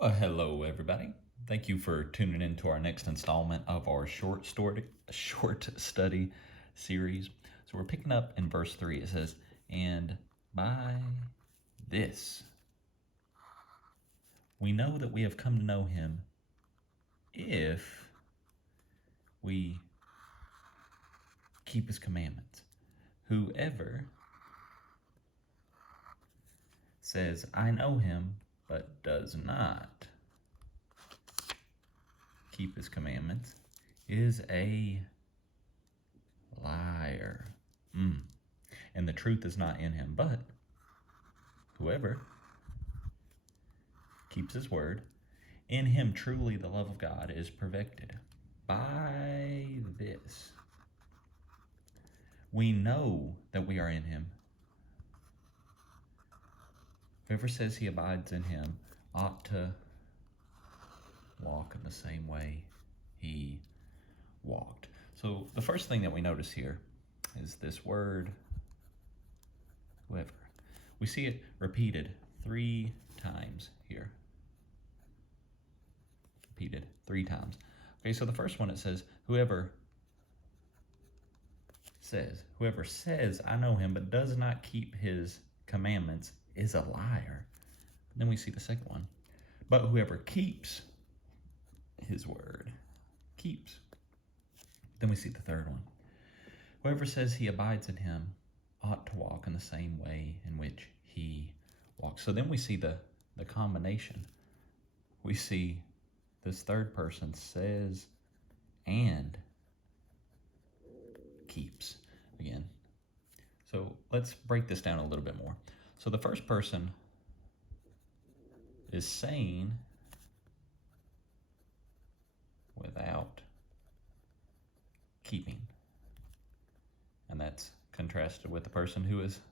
Well, hello everybody. Thank you for tuning in to our next installment of our short study series. So we're picking up in verse 3. It says, "And by this we know that we have come to know him if we keep his commandments. Whoever says, 'I know him,' but does not keep his commandments is a liar. And the truth is not in him. But whoever keeps his word, in him truly the love of God is perfected. By this we know that we are in him. Whoever says he abides in him ought to walk in the same way he walked." So the first thing that we notice here is this word, whoever. We see it repeated 3 times here. Repeated 3 times. Okay, so the first one, it says, whoever says, "I know him," but does not keep his commandments is a liar. Then we see the second one, but whoever keeps his word, keeps. Then we see the third one, whoever says he abides in him ought to walk in the same way in which he walks. So then we see the combination. We see this third person says and keeps again. So let's break this down a little bit more. So the first person is saying without keeping. And that's contrasted with the person who is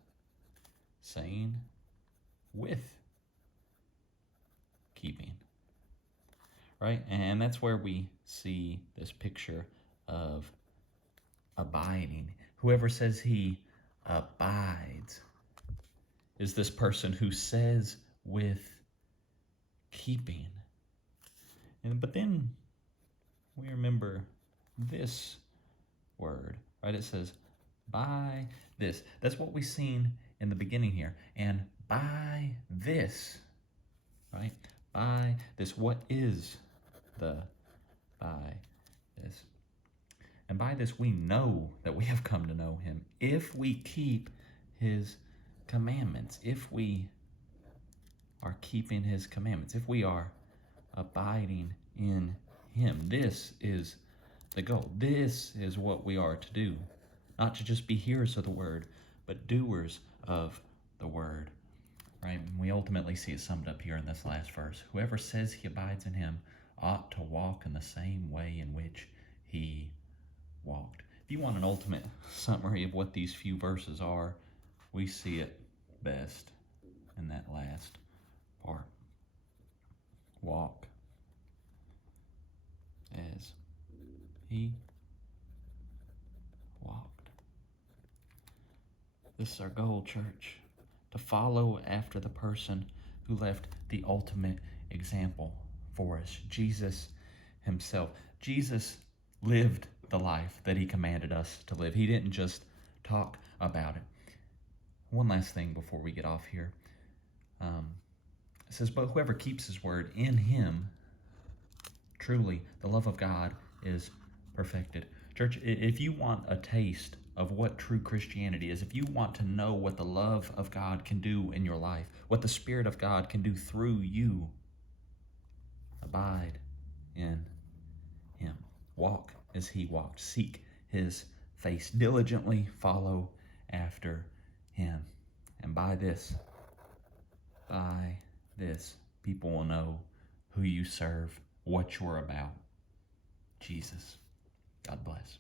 saying with keeping. Right? And that's where we see this picture of abiding. Whoever says he abides is this person who says with keeping. But then we remember this word, right? It says by this. That's what we've seen in the beginning here. And by this, right? By this. What is the by this? And by this we know that we have come to know him if we keep his commandments, if we are keeping his commandments, if we are abiding in him. This is the goal. This is what we are to do. Not to just be hearers of the word, but doers of the word. Right? We ultimately see it summed up here in this last verse. Whoever says he abides in him ought to walk in the same way in which he walked. If you want an ultimate summary of what these few verses are, we see it best in that last part. Walk as he walked. This is our goal, church, to follow after the person who left the ultimate example for us, Jesus himself. Jesus lived the life that he commanded us to live. He didn't just talk about it. One last thing before we get off here. It says, but whoever keeps his word, in him truly the love of God is perfected. Church, if you want a taste of what true Christianity is, if you want to know what the love of God can do in your life, what the Spirit of God can do through you, abide in him. Walk as he walked. Seek his face. Diligently follow after him. And by this, people will know who you serve, what you're about. Jesus. God bless.